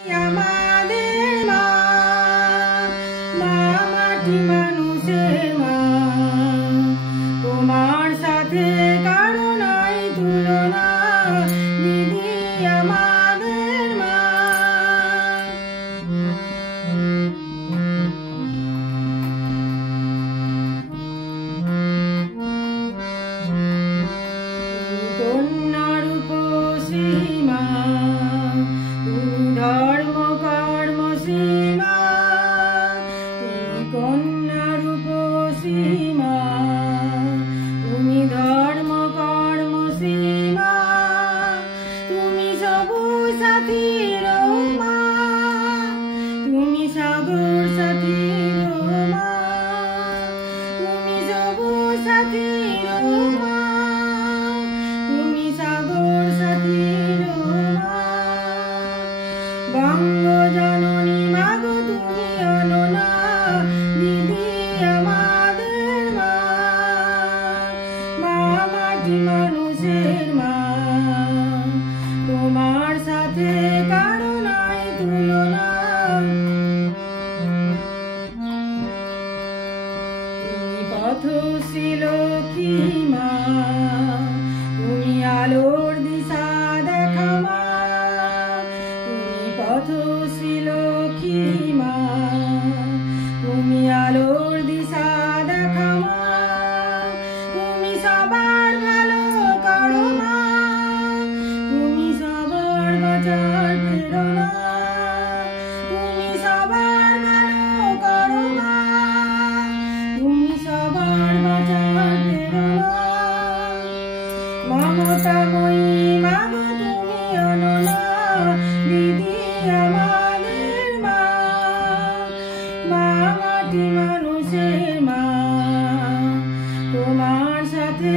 আমাদের মা, মা মাটি মানুষের মা, তোমার সাথে কারো নাই তুলনা, দিদি আমাদের মা। কন্যা রূপসী মা, তুমি ধর্ম কর্ম সীমা, তুমি কন্যা রূপসী মা, তুমি ধর্ম কর্ম সীমা, তুমি সবুজ সাথীর মা, তুমি সাগর সাথীর মা, তুমি সবুজ সাথীর মা, তুমি সাগর সাথীর মা। বঙ্গ জননী মাগো তুমি অননা, দিদি আমাদের মা, মা মাটি মানুষের মা, তোমার সাথে কারো নাই তুলনা। তুমি পথশ্রী লক্ষ্মী মা, তুমি আলোর দিশা দেখা মা, তুমি পথশ্রী লক্ষ্মী মা, তুমি আলোর দিশা দেখা মা, তুমি সবার ভালো করো মা, তুমি সবার বাঁচার প্রেরণা, তুমি সবার ভালো করো মা, তুমি সবার বাঁচার প্রেরণা। মমতাময়ী মাগো তুমি অননা, দিদি আমাদের মা, মা মাটি মানুষের মা, তোমার সাথে